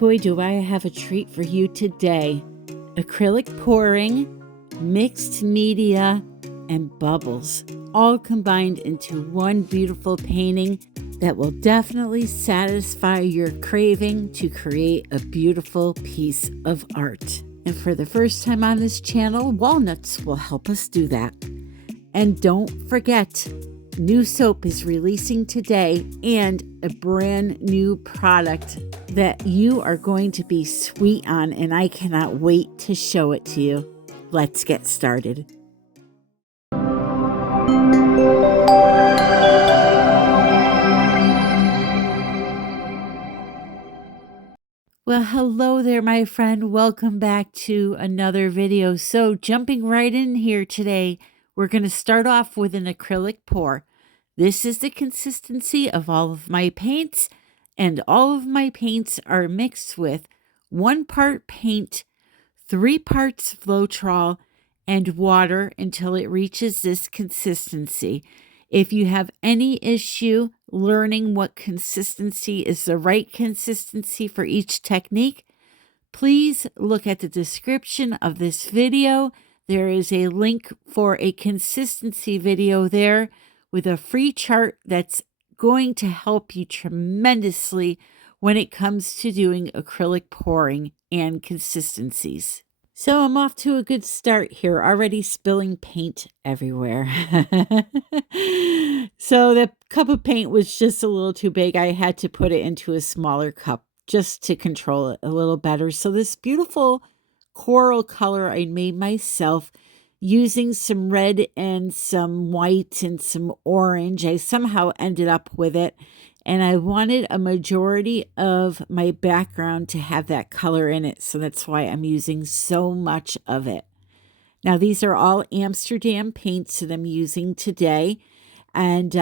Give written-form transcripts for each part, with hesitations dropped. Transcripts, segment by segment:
boy, do I have a treat for you today. Acrylic pouring, mixed media, and bubbles, all combined into one beautiful painting that will definitely satisfy your craving to create a beautiful piece of art. And for the first time on this channel, walnuts will help us do that. And don't forget, new soap is releasing today and a brand new product that you are going to be sweet on, and I cannot wait to show it to you. Let's get started. Well, hello there, my friend. Welcome back to another video. So jumping right in here today, we're going to start off with an acrylic pour. This is the consistency of all of my paints, and all of my paints are mixed with 1 part paint, 3 parts Floetrol, and water until it reaches this consistency. If you have any issue learning what consistency is the right consistency for each technique, please look at the description of this video. There is a link for a consistency video there with a free chart that's going to help you tremendously when it comes to doing acrylic pouring and consistencies. So I'm off to a good start here, already spilling paint everywhere. So the cup of paint was just a little too big. I had to put it into a smaller cup just to control it a little better. So this beautiful coral color I made myself using some red and some white and some orange. I somehow ended up with it, and I wanted a majority of my background to have that color in it, so that's why I'm using so much of it. Now, these are all Amsterdam paints that I'm using today, and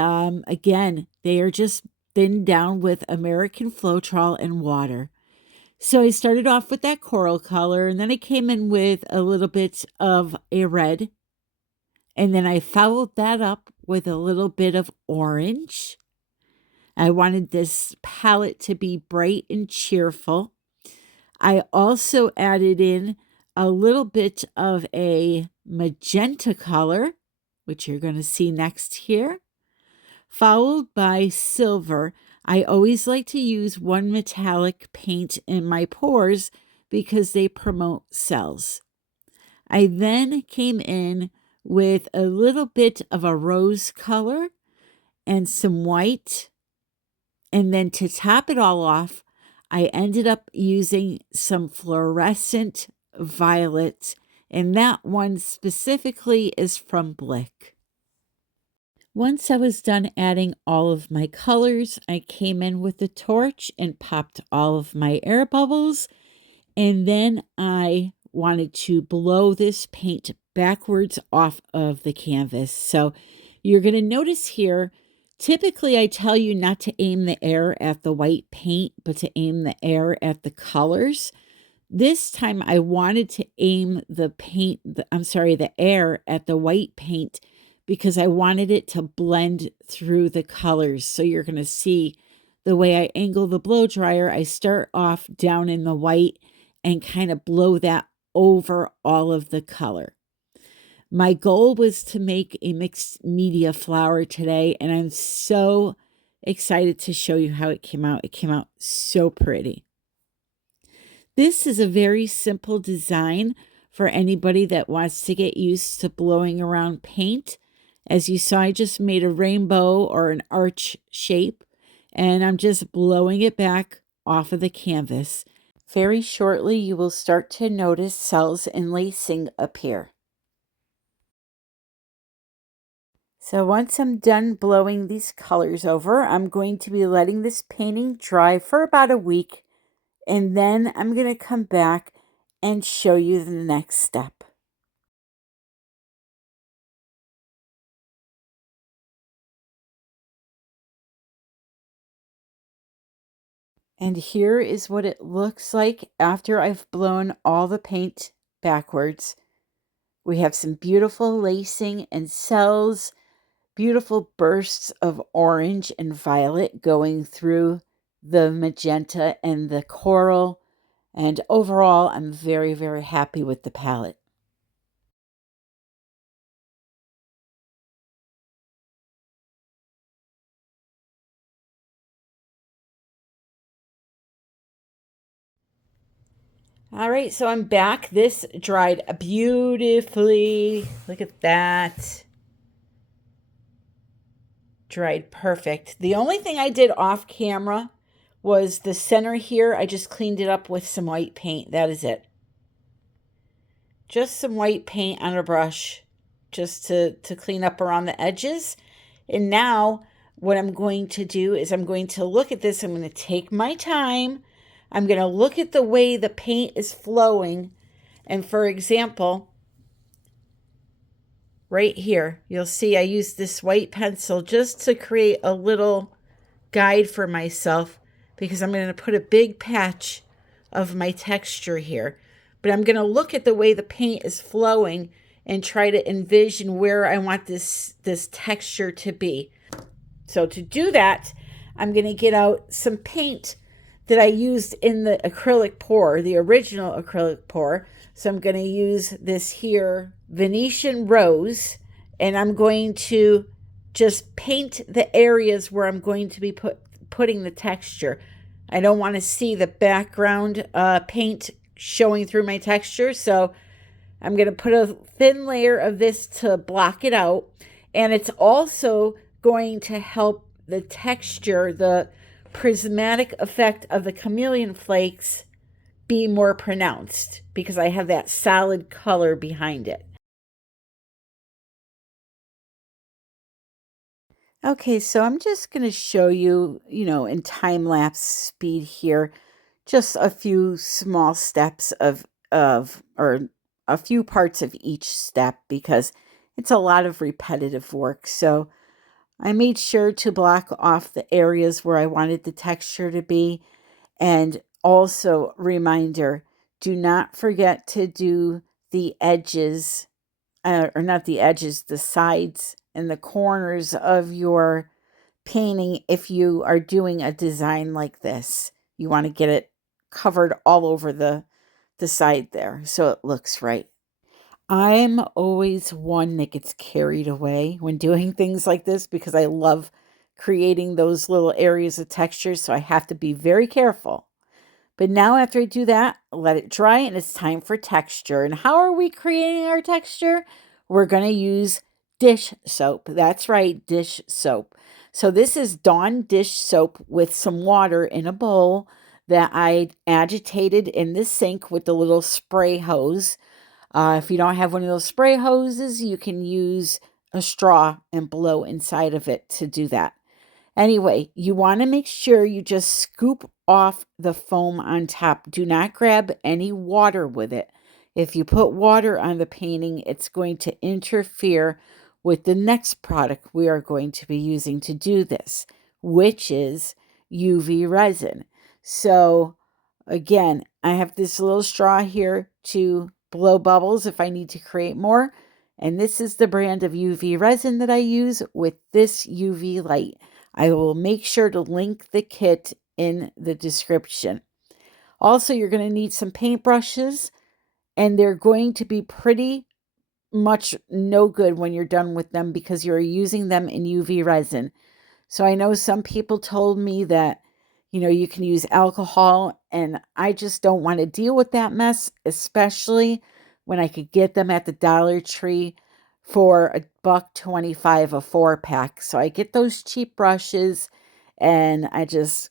again, they are just thinned down with American Floetrol and water. So I started off with that coral color, and then I came in with a little bit of a red, and then I followed that up with a little bit of orange. I wanted this palette to be bright and cheerful. I also added in a little bit of a magenta color, which you're going to see next here, followed by silver. I always like to use one metallic paint in my pours because they promote cells. I then came in with a little bit of a rose color and some white. And then to top it all off, I ended up using some fluorescent violet. And that one specifically is from Blick. Once I was done adding all of my colors, I came in with the torch and popped all of my air bubbles. And then I wanted to blow this paint backwards off of the canvas. So you're going to notice here, typically I tell you not to aim the air at the white paint, but to aim the air at the colors. This time I wanted to aim the air at the white paint because I wanted it to blend through the colors. So you're going to see the way I angle the blow dryer, I start off down in the white and kind of blow that over all of the color. My goal was to make a mixed media flower today, and I'm so excited to show you how it came out. It came out so pretty. This is a very simple design for anybody that wants to get used to blowing around paint. As you saw, I just made a rainbow or an arch shape, and I'm just blowing it back off of the canvas. Very shortly, you will start to notice cells and lacing appear. So once I'm done blowing these colors over, I'm going to be letting this painting dry for about a week, and then I'm going to come back and show you the next step. And here is what it looks like after I've blown all the paint backwards. We have some beautiful lacing and cells, beautiful bursts of orange and violet going through the magenta and the coral, And overall, I'm very, very happy with the palette. All right, so I'm back. This dried beautifully. Look at that. Dried perfect. The only thing I did off camera was the center here. I just cleaned it up with some white paint. That is it. Just some white paint on a brush just to clean up around the edges. And now what I'm going to do is I'm going to look at this. I'm going to take my time. I'm going to look at the way the paint is flowing. And for example, right here, you'll see I use this white pencil just to create a little guide for myself because I'm going to put a big patch of my texture here. But I'm going to look at the way the paint is flowing and try to envision where I want this texture to be. So to do that, I'm going to get out some paint that I used in the acrylic pour, the original acrylic pour. So I'm going to use this here Venetian Rose, and I'm going to just paint the areas where I'm going to be putting the texture. I don't want to see the background paint showing through my texture, so I'm going to put a thin layer of this to block it out, and it's also going to help the texture, the prismatic effect of the Chameleon Flakes be more pronounced because I have that solid color behind it. Okay, so I'm just going to show you, in time-lapse speed here, just a few small steps or a few parts of each step because it's a lot of repetitive work. So I made sure to block off the areas where I wanted the texture to be. And also, reminder, do not forget to do the edges, or not the edges, the sides and the corners of your painting if you are doing a design like this. You want to get it covered all over the side there so it looks right. I'm always one that gets carried away when doing things like this because I love creating those little areas of texture, so I have to be very careful. But now after I do that, let it dry and it's time for texture. And how are we creating our texture? We're going to use dish soap. That's right, dish soap. So this is Dawn dish soap with some water in a bowl that I agitated in the sink with the little spray hose. If you don't have one of those spray hoses, you can use a straw and blow inside of it to do that. Anyway, you want to make sure you just scoop off the foam on top. Do not grab any water with it. If you put water on the painting, it's going to interfere with the next product we are going to be using to do this, which is UV resin. So again, I have this little straw here to blow bubbles if I need to create more. And this is the brand of UV resin that I use with this UV light. I will make sure to link the kit in the description. Also, you're going to need some paintbrushes, and they're going to be pretty much no good when you're done with them because you're using them in UV resin. So I know some people told me that, you can use alcohol, and I just don't want to deal with that mess, especially when I could get them at the Dollar Tree for $1.25 a 4-pack. So I get those cheap brushes and I just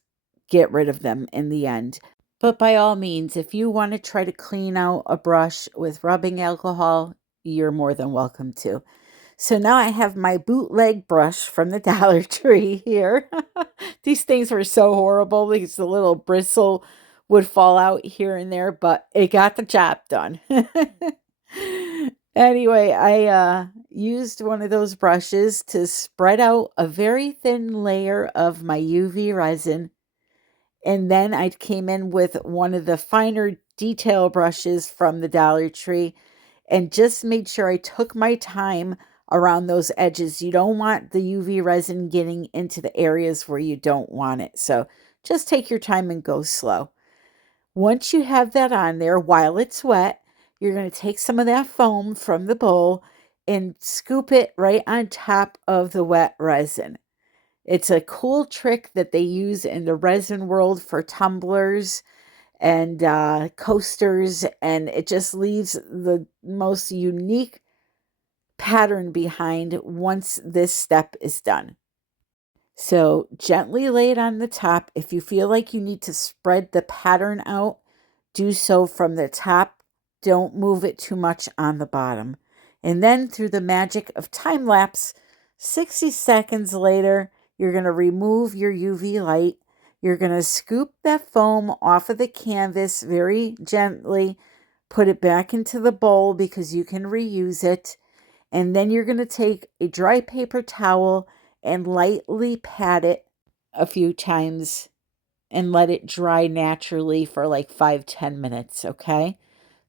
get rid of them in the end. But by all means, if you want to try to clean out a brush with rubbing alcohol, you're more than welcome to. So now I have my bootleg brush from the Dollar Tree here. These things were so horrible because the little bristle would fall out here and there, but it got the job done. Anyway, I used one of those brushes to spread out a very thin layer of my UV resin. And then I came in with one of the finer detail brushes from the Dollar Tree and just made sure I took my time around those edges. You don't want the UV resin getting into the areas where you don't want it. So just take your time and go slow. Once you have that on there, while it's wet, you're going to take some of that foam from the bowl and scoop it right on top of the wet resin. It's a cool trick that they use in the resin world for tumblers and coasters, and it just leaves the most unique pattern behind once this step is done. So gently lay it on the top. If you feel like you need to spread the pattern out, do so from the top. Don't move it too much on the bottom. And then through the magic of time lapse, 60 seconds later, you're going to remove your UV light. You're going to scoop that foam off of the canvas very gently, put it back into the bowl because you can reuse it. And then you're going to take a dry paper towel and lightly pat it a few times and let it dry naturally for like 5-10 minutes, okay?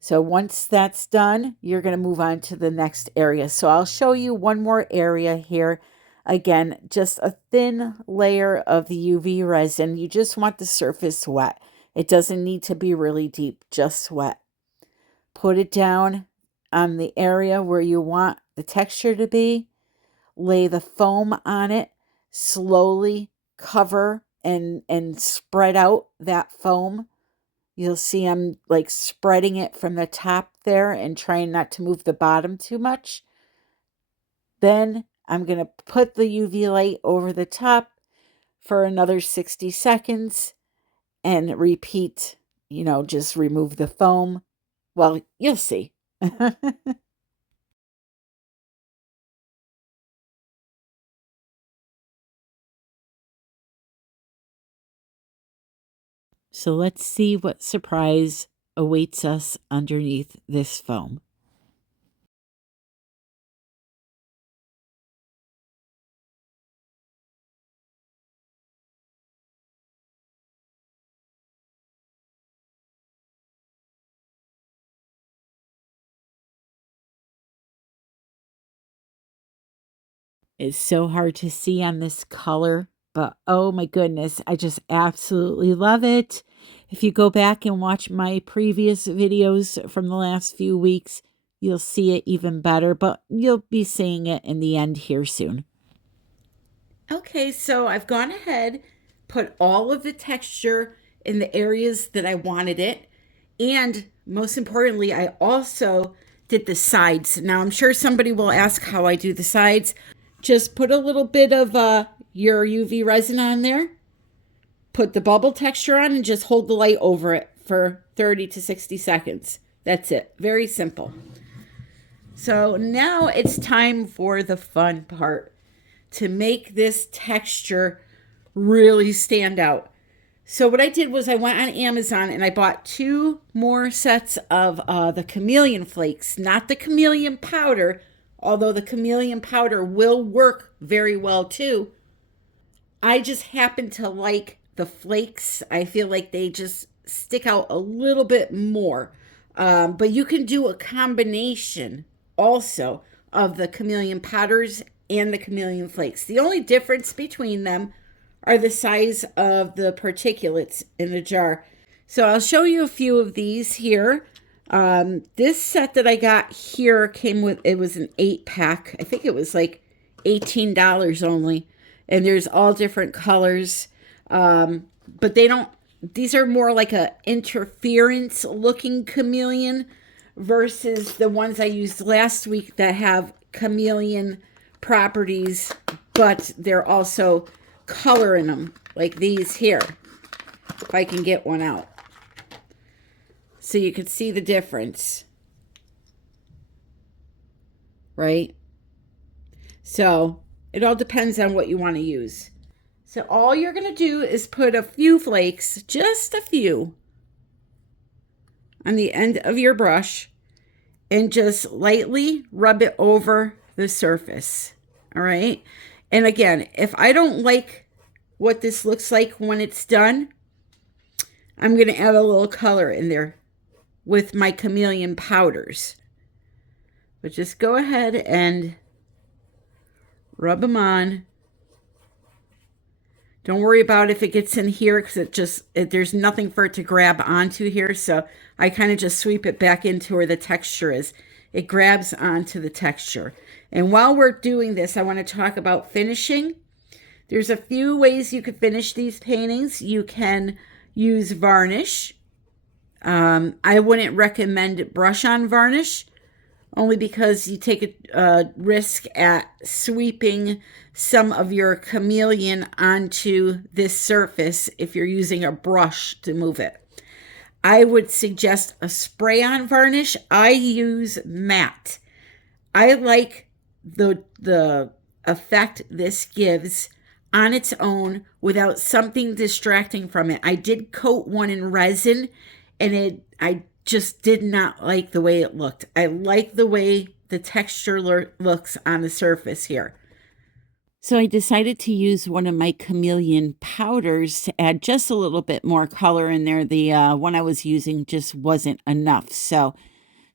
So once that's done, you're going to move on to the next area. So I'll show you one more area here. Again, just a thin layer of the UV resin. You just want the surface wet. It doesn't need to be really deep, just wet. Put it down on the area where you want the texture to be. Lay the foam on it. Slowly cover and spread out that foam. You'll see I'm like spreading it from the top there and trying not to move the bottom too much. Then I'm going to put the UV light over the top for another 60 seconds and repeat, just remove the foam. Well, you'll see. So let's see what surprise awaits us underneath this foam. It's so hard to see on this color, but oh my goodness, I just absolutely love it. If you go back and watch my previous videos from the last few weeks, you'll see it even better, but you'll be seeing it in the end here soon. Okay, so I've gone ahead, put all of the texture in the areas that I wanted it, and most importantly, I also did the sides. Now, I'm sure somebody will ask how I do the sides. Just put a little bit of your UV resin on there, put the bubble texture on, and just hold the light over it for 30 to 60 seconds. That's it. Very simple. So now it's time for the fun part, to make this texture really stand out. So what I did was I went on Amazon and I bought 2 more sets of the Chameleon Flakes, not the Chameleon powder, although the Chameleon powder will work very well too. I just happen to like the flakes. I feel like they just stick out a little bit more. But you can do a combination also of the Chameleon powders and the Chameleon Flakes. The only difference between them are the size of the particulates in the jar. So I'll show you a few of these here. This set that I got here came with, it was an 8-pack. I think it was like $18 only. And there's all different colors. But these are more like a interference looking chameleon versus the ones I used last week that have chameleon properties, but they're also color in them, like these here, if I can get one out. So you can see the difference, right? So it all depends on what you want to use. So all you're going to do is put a few flakes, just a few, on the end of your brush and just lightly rub it over the surface. All right. And again, if I don't like what this looks like when it's done, I'm going to add a little color in there with my chameleon powders. But just go ahead and rub them on. Don't worry about if it gets in here because there's nothing for it to grab onto here. So I kind of just sweep it back into where the texture is. It grabs onto the texture. And while we're doing this, I want to talk about finishing. There's a few ways you could finish these paintings. You can use varnish. I wouldn't recommend brush-on varnish, only because you take a risk at sweeping some of your chameleon onto this surface if you're using a brush to move it. I would suggest a spray-on varnish. I use matte. I like the effect this gives on its own without something distracting from it. I did coat one in resin, and I just did not like the way it looked. I like the way the texture looks on the surface here. So I decided to use one of my chameleon powders to add just a little bit more color in there. The one I was using just wasn't enough. So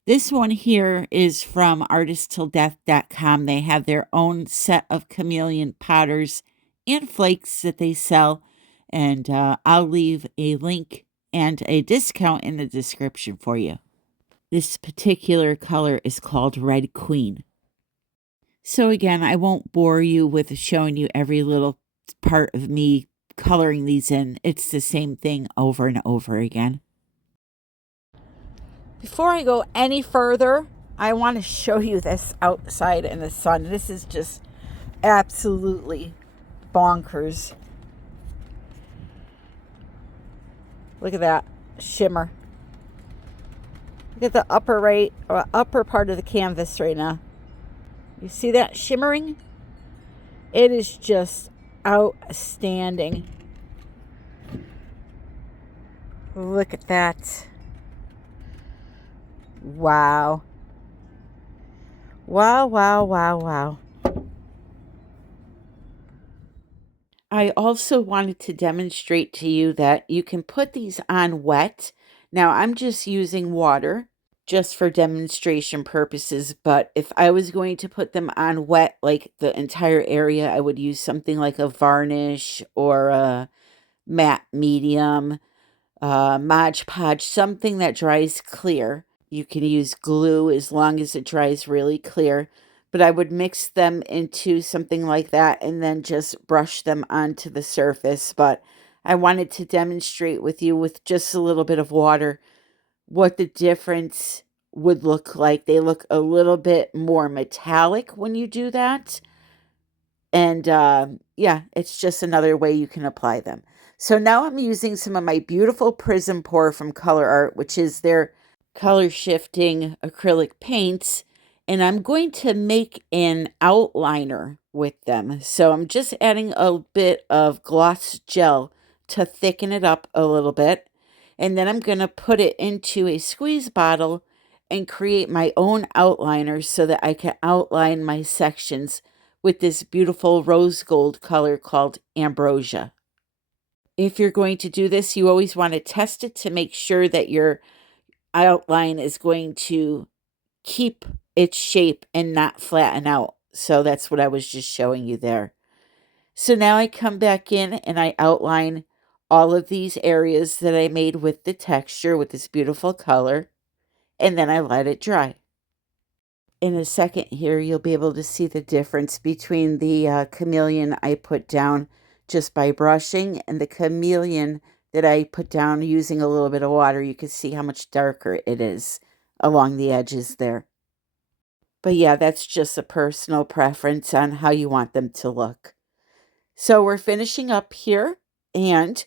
this one here is from artisttilldeath.com. They have their own set of chameleon powders and flakes that they sell. And I'll leave a link and a discount in the description for you. This particular color is called Red Queen. So again, I won't bore you with showing you every little part of me coloring these in. It's the same thing over and over again. Before I go any further, I want to show you this outside in the sun. This is just absolutely bonkers. Look at that shimmer. Look at the upper part of the canvas right now. You see that shimmering? It is just outstanding. Look at that. Wow. Wow, wow, wow, wow. I also wanted to demonstrate to you that you can put these on wet. Now, I'm just using water just for demonstration purposes, but if I was going to put them on wet, like the entire area, I would use something like a varnish or a matte medium, Mod Podge, something that dries clear. You can use glue as long as it dries really clear, but I would mix them into something like that and then just brush them onto the surface. But I wanted to demonstrate with you with just a little bit of water what the difference would look like. They look a little bit more metallic when you do that. And yeah, it's just another way you can apply them. So now I'm using some of my beautiful Prism Pour from Color Art, which is their color shifting acrylic paints. And I'm going to make an outliner with them. So I'm just adding a bit of gloss gel to thicken it up a little bit. And then I'm going to put it into a squeeze bottle and create my own outliner so that I can outline my sections with this beautiful rose gold color called Ambrosia. If you're going to do this, you always want to test it to make sure that your outline is going to keep its shape and not flatten out. So that's what I was just showing you there. So now I come back in and I outline all of these areas that I made with the texture with this beautiful color, and then I let it dry. In a second here, you'll be able to see the difference between the chameleon I put down just by brushing and the chameleon that I put down using a little bit of water. You can see how much darker it is along the edges there. But yeah, that's just a personal preference on how you want them to look. So we're finishing up here, and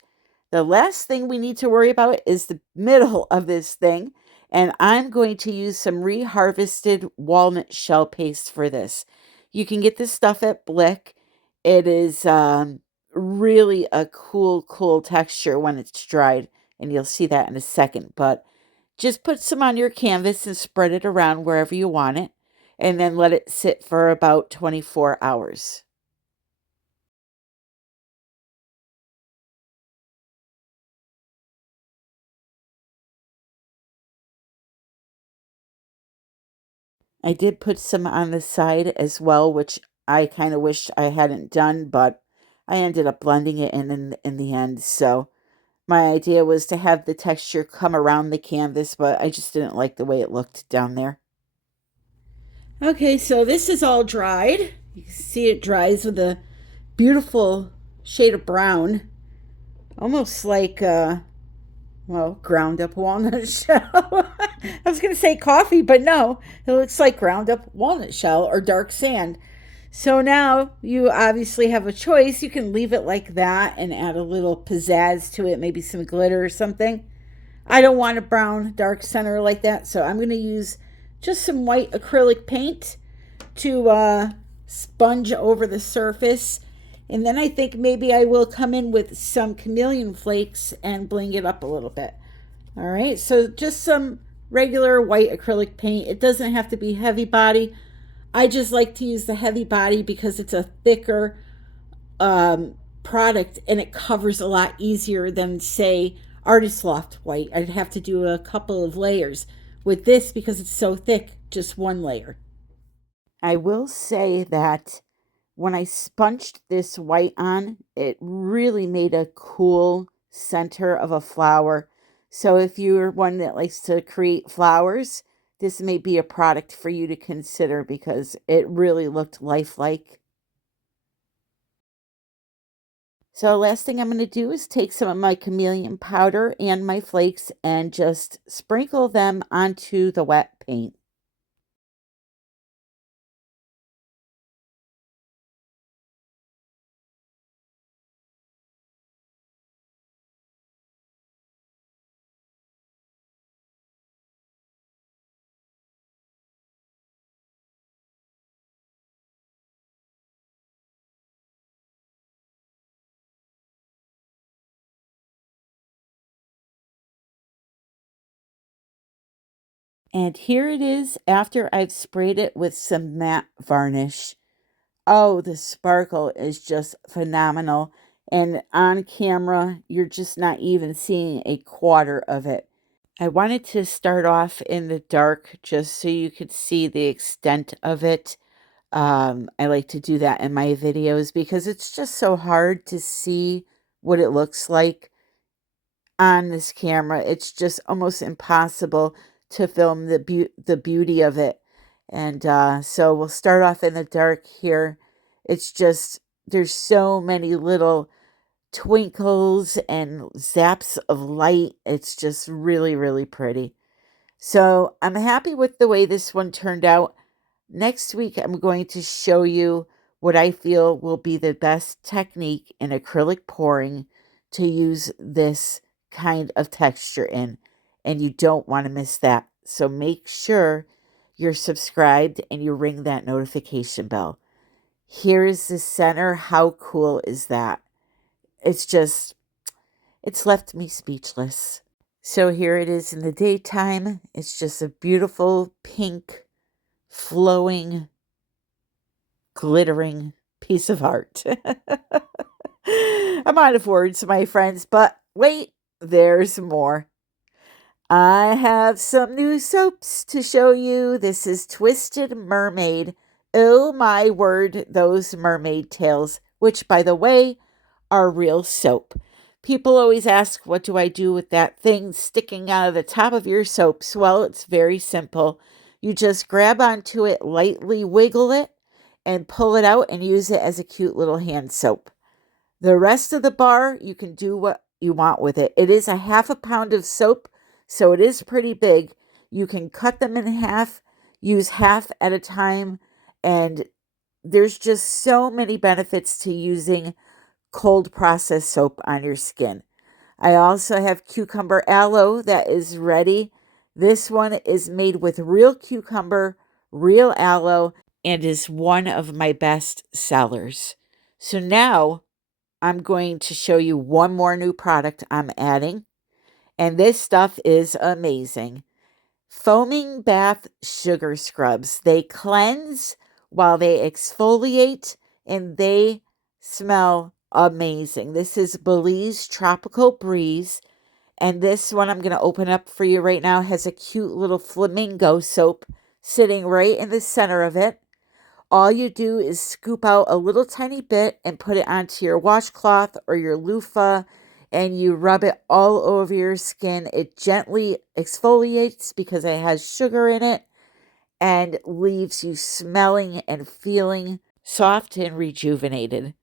the last thing we need to worry about is the middle of this thing. And I'm going to use some Reharvested Walnut Shell Paste for this. You can get this stuff at Blick. It is really a cool texture when it's dried. And you'll see that in a second. But just put some on your canvas and spread it around wherever you want it. And then let it sit for about 24 hours. I did put some on the side as well, which I kind of wished I hadn't done, but I ended up blending it in the end. So my idea was to have the texture come around the canvas, but I just didn't like the way it looked down there. Okay, so this is all dried. You can see it dries with a beautiful shade of brown, almost like well, ground up walnut shell. I was going to say coffee, but no, it looks like ground up walnut shell or dark sand. So now you obviously have a choice. You can leave it like that and add a little pizzazz to it, maybe some glitter or something. I don't want a brown dark center like that, so I'm going to use just some white acrylic paint to sponge over the surface. And then I think maybe I will come in with some Chameleon Flakes and bling it up a little bit. All right, so just some regular white acrylic paint. It doesn't have to be heavy body. I just like to use the heavy body because it's a thicker product and it covers a lot easier than, say, Artist Loft white. I'd have to do a couple of layers. With this, because it's so thick, just one layer. I will say that when I sponged this white on, it really made a cool center of a flower. So if you're one that likes to create flowers, this may be a product for you to consider because it really looked lifelike. So last thing I'm going to do is take some of my chameleon powder and my flakes and just sprinkle them onto the wet paint. And here it is after I've sprayed it with some matte varnish. Oh, the sparkle is just phenomenal. And on camera, you're just not even seeing a quarter of it. I wanted to start off in the dark just so you could see the extent of it. I like to do that in my videos because it's just so hard to see what it looks like on this camera. It's just almost impossible to film the beauty of it. And so we'll start off in the dark here. It's just, there's so many little twinkles and zaps of light. It's just really, really pretty. So I'm happy with the way this one turned out. Next week, I'm going to show you what I feel will be the best technique in acrylic pouring to use this kind of texture in. And you don't want to miss that. So make sure you're subscribed and you ring that notification bell. Here's the center. How cool is that? It's just, it's left me speechless. So here it is in the daytime. It's just a beautiful pink, flowing, glittering piece of art. I'm out of words, my friends, but wait, there's more. I have some new soaps to show you. This is Twisted Mermaid. Oh my word, those mermaid tails, which by the way, are real soap. People always ask, what do I do with that thing sticking out of the top of your soaps? Well, it's very simple. You just grab onto it, lightly wiggle it, and pull it out and use it as a cute little hand soap. The rest of the bar, you can do what you want with it. It is a half a pound of soap, so it is pretty big. You can cut them in half, use half at a time, and there's just so many benefits to using cold processed soap on your skin. I also have cucumber aloe that is ready. This one is made with real cucumber, real aloe, and is one of my best sellers. So now I'm going to show you one more new product I'm adding. And this stuff is amazing. Foaming bath sugar scrubs. They cleanse while they exfoliate and they smell amazing. This is Belize Tropical Breeze. And this one I'm going to open up for you right now has a cute little flamingo soap sitting right in the center of it. All you do is scoop out a little tiny bit and put it onto your washcloth or your loofah, and you rub it all over your skin. It gently exfoliates because it has sugar in it and leaves you smelling and feeling soft and rejuvenated.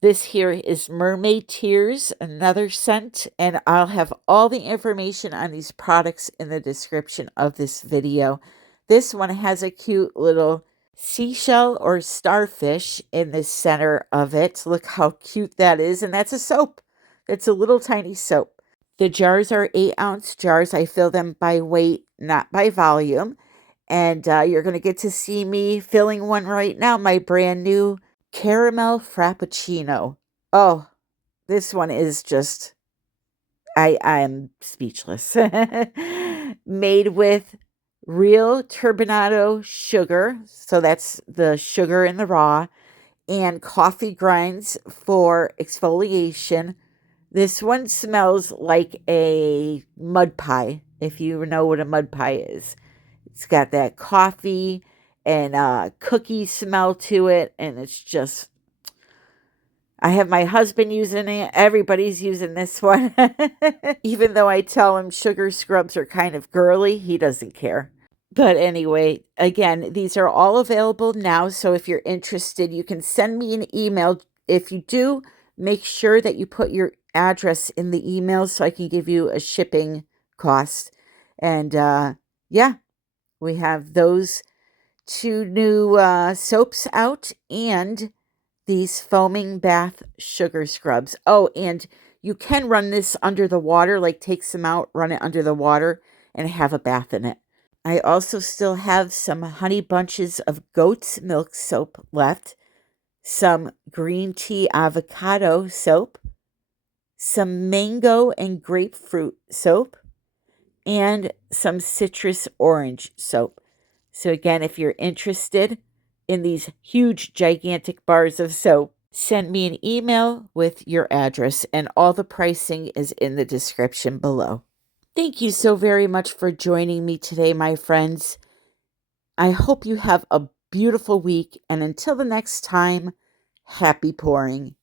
This here is Mermaid Tears, another scent, and I'll have all the information on these products in the description of this video. This one has a cute little seashell or starfish in the center of it. Look how cute that is, and that's a soap. It's a little tiny soap. The jars are 8-ounce jars. I fill them by weight, not by volume. And you're going to get to see me filling one right now, my brand new Caramel Frappuccino. Oh, this one is just, I am speechless. Made with real turbinado sugar. So that's the sugar in the raw. And coffee grinds for exfoliation. This one smells like a mud pie, if you know what a mud pie is. It's got that coffee and cookie smell to it, and it's just, I have my husband using it. Everybody's using this one. Even though I tell him sugar scrubs are kind of girly, he doesn't care. But anyway, again, these are all available now. So if you're interested, you can send me an email. If you do, make sure that you put your address in the email so I can give you a shipping cost. And yeah, we have those 2 new soaps out and these foaming bath sugar scrubs. Oh, and you can run this under the water, like take some out, run it under the water, and have a bath in it. I also still have some honey bunches of goat's milk soap left, some green tea avocado soap, some mango and grapefruit soap, and some citrus orange soap. So again, if you're interested in these huge, gigantic bars of soap, send me an email with your address, and all the pricing is in the description below. Thank you so very much for joining me today, my friends. I hope you have a beautiful week, and until the next time, happy pouring.